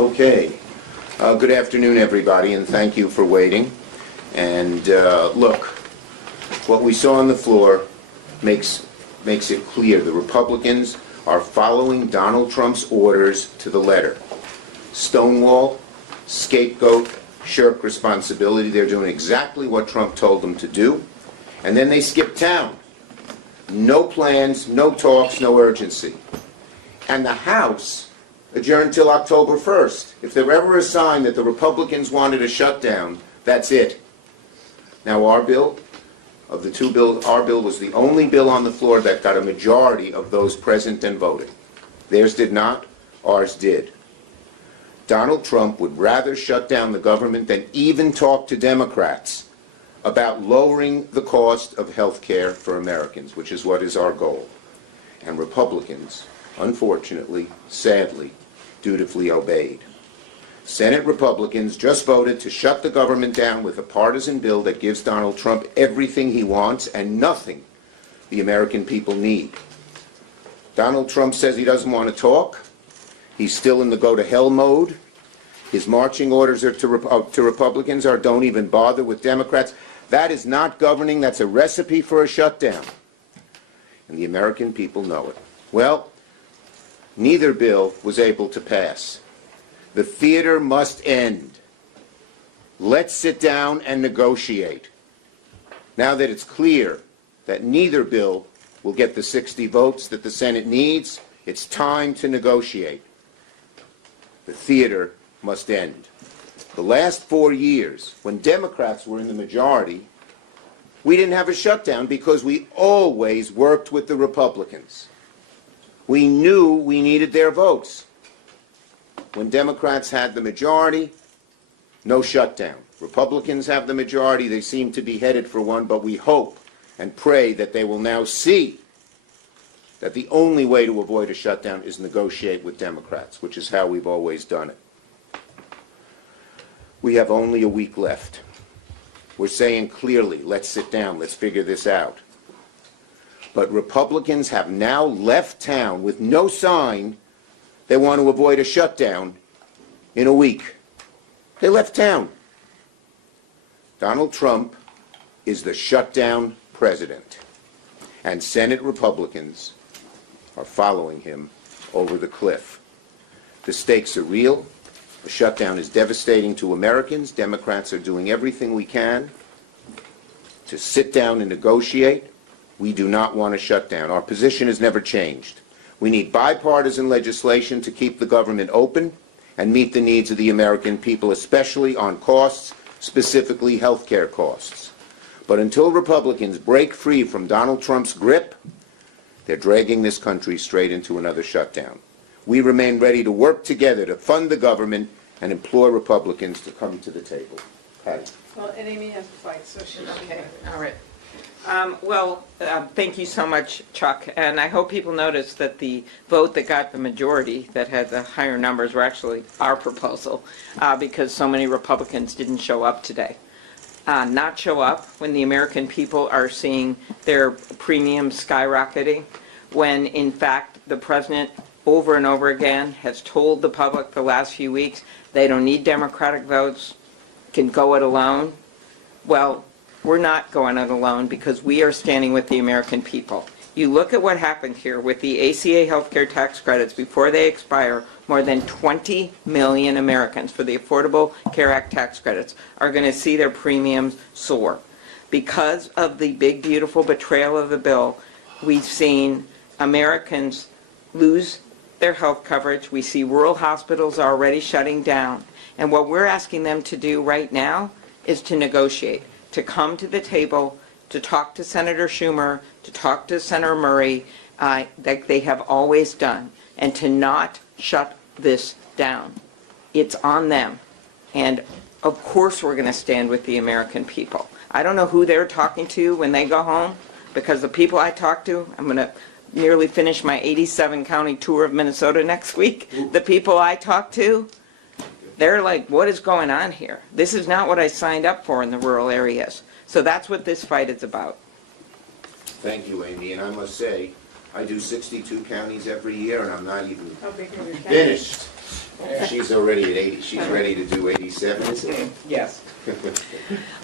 Okay. Good afternoon, everybody, and thank you for waiting. And look, what we saw on the floor makes it clear the Republicans are following Donald Trump's orders to the letter. Stonewall, scapegoat, shirk responsibility. They're doing exactly what Trump told them to do. And then they skip town. No plans, no talks, no urgency. And the House adjourned till October 1st. If there ever a sign that the Republicans wanted a shutdown, that's it. Now our bill, of the two bills, our bill was the only bill on the floor that got a majority of those present and voting. Theirs did not, ours did. Donald Trump would rather shut down the government than even talk to Democrats about lowering the cost of health care for Americans, which is what is our goal. And Republicans, unfortunately, sadly, dutifully obeyed. Senate Republicans just voted to shut the government down with a partisan bill that gives Donald Trump everything he wants and nothing the American people need. Donald Trump says he doesn't want to talk. He's still in the go-to-hell mode. His marching orders to Republicans are don't even bother with Democrats. That is not governing. That's a recipe for a shutdown. And the American people know it. Well, neither bill was able to pass. The theater must end. Let's sit down and negotiate. Now that it's clear that neither bill will get the 60 votes that the Senate needs, it's time to negotiate. The theater must end. The last 4 years, when Democrats were in the majority, we didn't have a shutdown because we always worked with the Republicans. We knew we needed their votes. When Democrats had the majority, no shutdown. Republicans have the majority. They seem to be headed for one, but we hope and pray that they will now see that the only way to avoid a shutdown is negotiate with Democrats, which is how we've always done it. We have only a week left. We're saying clearly, let's sit down, let's figure this out. But Republicans have now left town with no sign they want to avoid a shutdown in a week. They left town. Donald Trump is the shutdown president, and Senate Republicans are following him over the cliff. The stakes are real. The shutdown is devastating to Americans. Democrats are doing everything we can to sit down and negotiate. We do not want a shutdown. Our position has never changed. We need bipartisan legislation to keep the government open and meet the needs of the American people, especially on costs, specifically health care costs. But until Republicans break free from Donald Trump's grip, they're dragging this country straight into another shutdown. We remain ready to work together to fund the government and implore Republicans to come to the table. Patty. Well, and Amy has to fight, so she's okay. All right. Thank you so much, Chuck. And I hope people noticed that the vote that got the majority, that had the higher numbers, were actually our proposal, because so many Republicans didn't show up today. Not show up when the American people are seeing their premiums skyrocketing, when in fact the president over and over again has told the public the last few weeks they don't need Democratic votes, can go it alone. Well, we're not going it alone because we are standing with the American people. You look at what happened here with the ACA healthcare tax credits before they expire, more than 20 million Americans for the Affordable Care Act tax credits are going to see their premiums soar. Because of the big, beautiful betrayal of the bill, we've seen Americans lose their health coverage. We see rural hospitals are already shutting down. And what we're asking them to do right now is to negotiate, to come to the table, to talk to Senator Schumer, to talk to Senator Murray, like they have always done, and to not shut this down. It's on them. And of course we're going to stand with the American people. I don't know who they're talking to when they go home, because the people I talk to, I'm going to nearly finish my 87 county tour of Minnesota next week. The people I talk to, they're like, what is going on here? This is not what I signed up for in the rural areas. So that's what this fight is about. Thank you, Amy. And I must say, I do 62 counties every year, and I'm not even finished She's already at 80, she's ready to do 87, isn't it? Yes.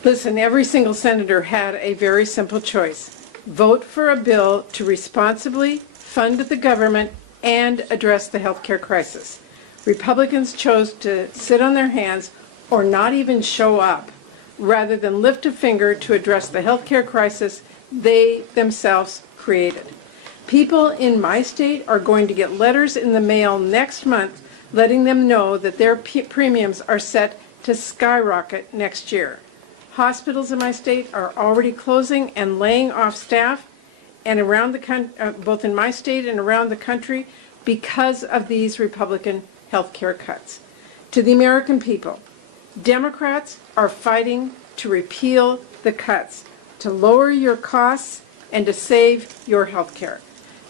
Listen, every single senator had a very simple choice. Vote for a bill to responsibly fund the government and address the healthcare crisis. Republicans chose to sit on their hands or not even show up, rather than lift a finger to address the healthcare crisis they themselves created. People in my state are going to get letters in the mail next month letting them know that their premiums are set to skyrocket next year. Hospitals in my state are already closing and laying off staff, and around the both in my state and around the country, because of these Republican health care cuts. To the American people, Democrats are fighting to repeal the cuts, to lower your costs, and to save your health care.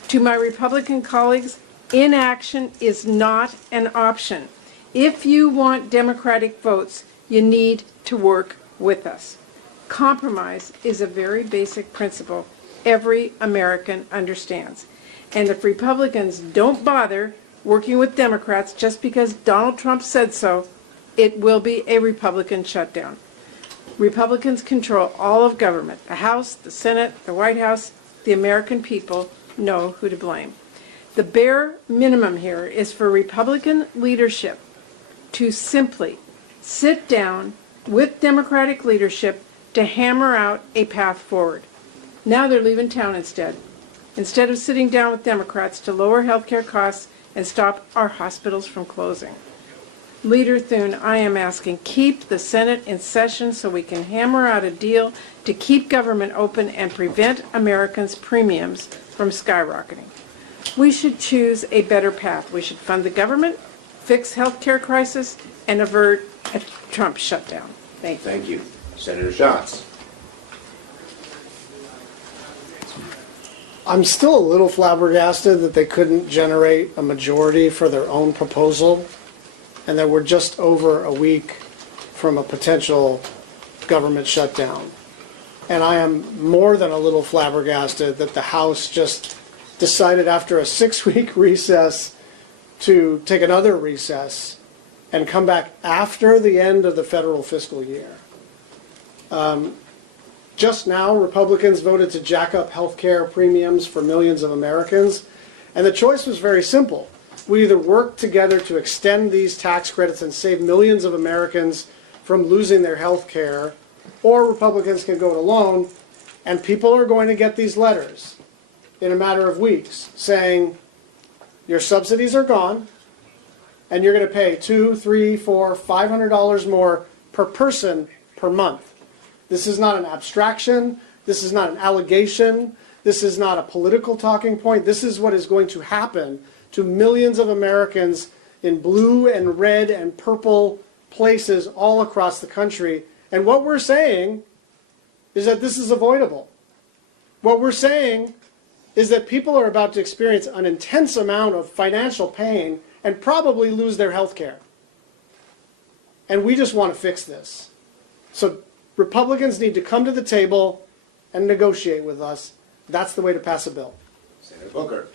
To my Republican colleagues, inaction is not an option. If you want Democratic votes, you need to work with us. Compromise is a very basic principle every American understands. And if Republicans don't bother working with Democrats just because Donald Trump said so, it will be a Republican shutdown. Republicans control all of government, the House, the Senate, the White House. The American people know who to blame. The bare minimum here is for Republican leadership to simply sit down with Democratic leadership to hammer out a path forward. Now they're leaving town instead of sitting down with Democrats to lower health care costs and stop our hospitals from closing. Leader Thune, I am asking, keep the Senate in session so we can hammer out a deal to keep government open and prevent Americans' premiums from skyrocketing. We should choose a better path. We should fund the government, fix health care crisis, and avert a Trump shutdown. Thank you. Thank you. Senator Schatz. I'm still a little flabbergasted that they couldn't generate a majority for their own proposal, and that we're just over a week from a potential government shutdown. And I am more than a little flabbergasted that the House just decided after a 6-week recess to take another recess and come back after the end of the federal fiscal year. Just now, Republicans voted to jack up health care premiums for millions of Americans, and the choice was very simple. We either work together to extend these tax credits and save millions of Americans from losing their health care, or Republicans can go it alone, and people are going to get these letters in a matter of weeks saying, your subsidies are gone, and you're going to pay $200, $300, $400, $500 more per person per month. This is not an abstraction. This is not an allegation. This is not a political talking point. This is what is going to happen to millions of Americans in blue and red and purple places all across the country. And what we're saying is that this is avoidable. What we're saying is that people are about to experience an intense amount of financial pain and probably lose their health care. And we just want to fix this. So Republicans need to come to the table and negotiate with us. That's the way to pass a bill. Senator Booker.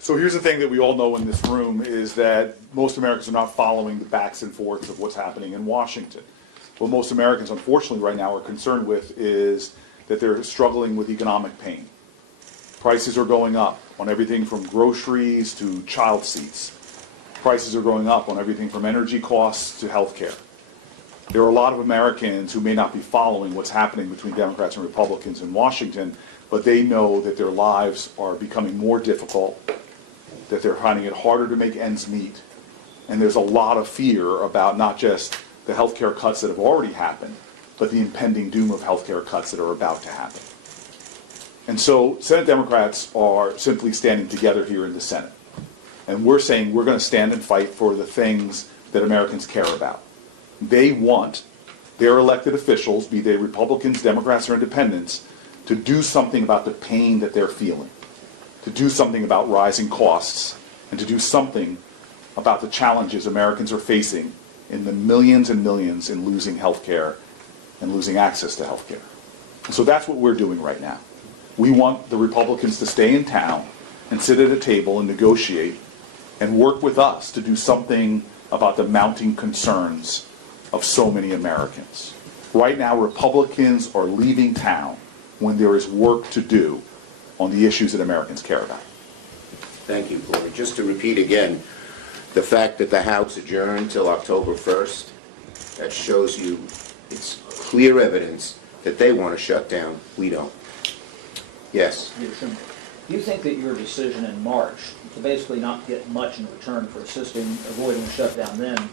So here's the thing that we all know in this room is that most Americans are not following the backs and forths of what's happening in Washington. What most Americans, unfortunately, right now are concerned with is that they're struggling with economic pain. Prices are going up on everything from groceries to child seats. Prices are going up on everything from energy costs to health care. There are a lot of Americans who may not be following what's happening between Democrats and Republicans in Washington, but they know that their lives are becoming more difficult, that they're finding it harder to make ends meet, and there's a lot of fear about not just the health care cuts that have already happened, but the impending doom of health care cuts that are about to happen. And so Senate Democrats are simply standing together here in the Senate. And we're saying we're going to stand and fight for the things that Americans care about. They want their elected officials, be they Republicans, Democrats, or independents, to do something about the pain that they're feeling, to do something about rising costs, and to do something about the challenges Americans are facing in the millions and millions in losing health care and losing access to health care. So that's what we're doing right now. We want the Republicans to stay in town and sit at a table and negotiate and work with us to do something about the mounting concerns of so many Americans. Right now, Republicans are leaving town when there is work to do on the issues that Americans care about. Thank you, Corey. Just to repeat again, the fact that the House adjourned till October 1st, that shows you it's clear evidence that they want to shut down. We don't. Yes? Leader Schumer, do you think that your decision in March to basically not get much in return for avoiding a shutdown then,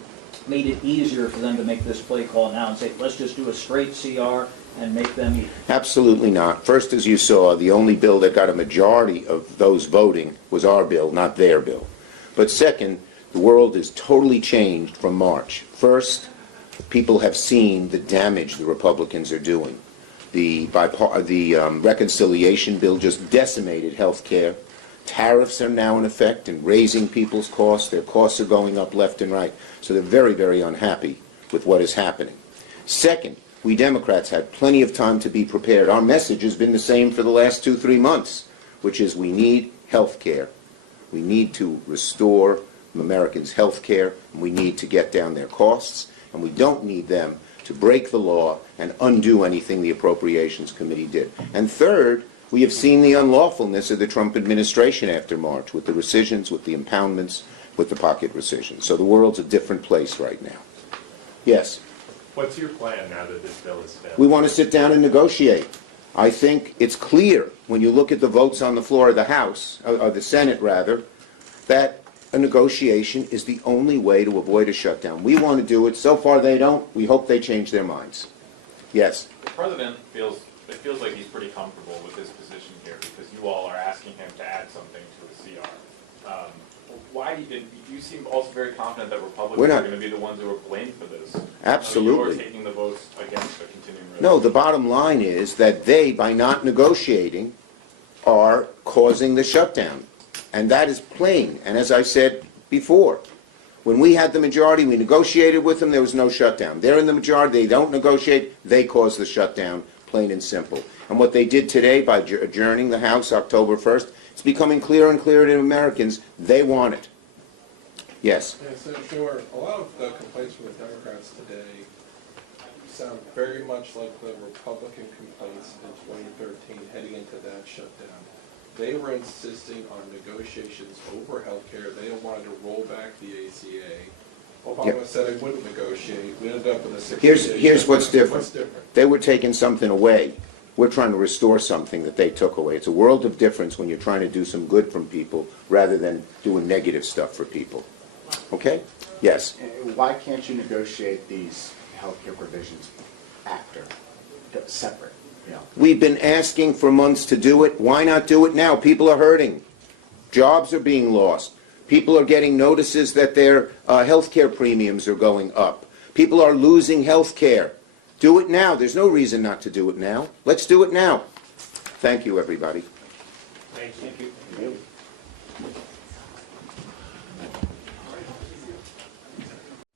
made it easier for them to make this play call now and say, let's just do a straight CR and make them eat? Absolutely not. First, as you saw, the only bill that got a majority of those voting was our bill, not their bill. But second, the world is totally changed from March. First, people have seen the damage the Republicans are doing. The reconciliation bill just decimated health care. Tariffs are now in effect and raising people's costs. Their costs are going up left and right. So they're very, very unhappy with what is happening. Second, we Democrats had plenty of time to be prepared. Our message has been the same for the last 2-3 months, which is we need health care. We need to restore Americans' health care, and we need to get down their costs, and we don't need them to break the law and undo anything the Appropriations Committee did. And third, we have seen the unlawfulness of the Trump administration after March, with the rescissions, with the impoundments, with the pocket rescissions. So the world's a different place right now. Yes? What's your plan now that this bill is failed? We want to sit down and negotiate. I think it's clear when you look at the votes on the floor of the House, or the Senate rather, that a negotiation is the only way to avoid a shutdown. We want to do it. So far they don't. We hope they change their minds. Yes? The president feels like he's pretty comfortable with his position here because you all are asking him to add something to the CR. Why did you seem also very confident that Republicans are going to be the ones who are blamed for this? Absolutely. You are taking the votes against the continuing resolution. No, the bottom line is that they, by not negotiating, are causing the shutdown. And that is plain. And as I said before, when we had the majority, we negotiated with them, there was no shutdown. They're in the majority, they don't negotiate, they cause the shutdown, plain and simple. And what they did today by adjourning the House October 1st, it's becoming clearer and clearer to Americans, they want it. Yes? Yeah, Senator Schumer, a lot of the complaints from the Democrats today sound very much like the Republican complaints in 2013 heading into that shutdown. They were insisting on negotiations over health care. They wanted to roll back the ACA. Obama said he wouldn't negotiate. We ended up with a 60-day Here's what's shutdown. different. What's different? They were taking something away. We're trying to restore something that they took away. It's a world of difference when you're trying to do some good from people rather than doing negative stuff for people. Okay? Yes? Why can't you negotiate these healthcare provisions after, separate? You know? We've been asking for months to do it. Why not do it now? People are hurting. Jobs are being lost. People are getting notices that their health care premiums are going up. People are losing health care. Do it now. There's no reason not to do it now. Let's do it now. Thank you, everybody. Thank you.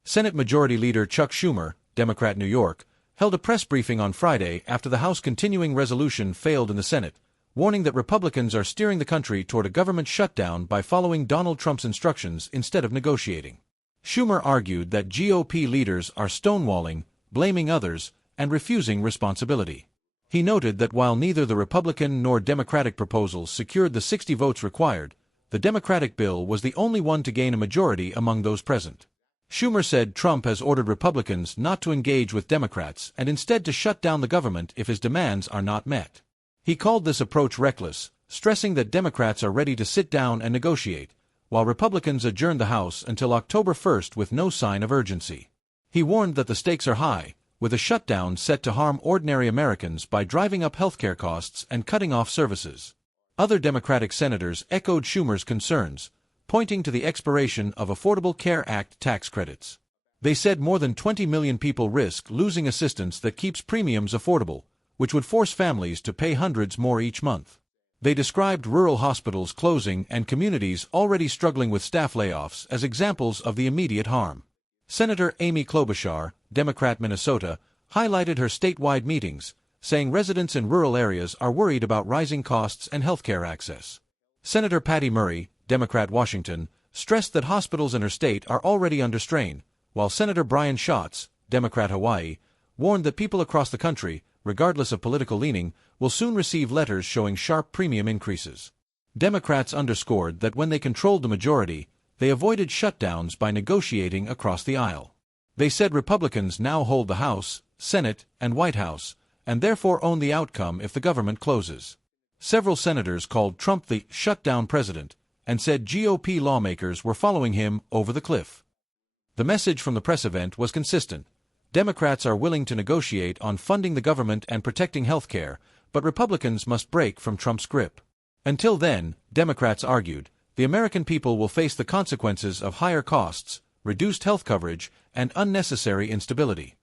Senate Majority Leader Chuck Schumer, Democrat New York, held a press briefing on Friday after the House continuing resolution failed in the Senate, warning that Republicans are steering the country toward a government shutdown by following Donald Trump's instructions instead of negotiating. Schumer argued that GOP leaders are stonewalling, blaming others, and refusing responsibility. He noted that while neither the Republican nor Democratic proposals secured the 60 votes required, the Democratic bill was the only one to gain a majority among those present. Schumer said Trump has ordered Republicans not to engage with Democrats and instead to shut down the government if his demands are not met. He called this approach reckless, stressing that Democrats are ready to sit down and negotiate, while Republicans adjourned the House until October 1st with no sign of urgency. He warned that the stakes are high, with a shutdown set to harm ordinary Americans by driving up healthcare costs and cutting off services. Other Democratic senators echoed Schumer's concerns, pointing to the expiration of Affordable Care Act tax credits. They said more than 20 million people risk losing assistance that keeps premiums affordable, which would force families to pay hundreds more each month. They described rural hospitals closing and communities already struggling with staff layoffs as examples of the immediate harm. Senator Amy Klobuchar, Democrat Minnesota, highlighted her statewide meetings, saying residents in rural areas are worried about rising costs and health care access. Senator Patty Murray, Democrat Washington, stressed that hospitals in her state are already under strain, while Senator Brian Schatz, Democrat Hawaii, warned that people across the country, regardless of political leaning, will soon receive letters showing sharp premium increases. Democrats underscored that when they controlled the majority, they avoided shutdowns by negotiating across the aisle. They said Republicans now hold the House, Senate, and White House, and therefore own the outcome if the government closes. Several senators called Trump the shutdown president and said GOP lawmakers were following him over the cliff. The message from the press event was consistent. Democrats are willing to negotiate on funding the government and protecting health care, but Republicans must break from Trump's grip. Until then, Democrats argued, the American people will face the consequences of higher costs, reduced health coverage, and unnecessary instability.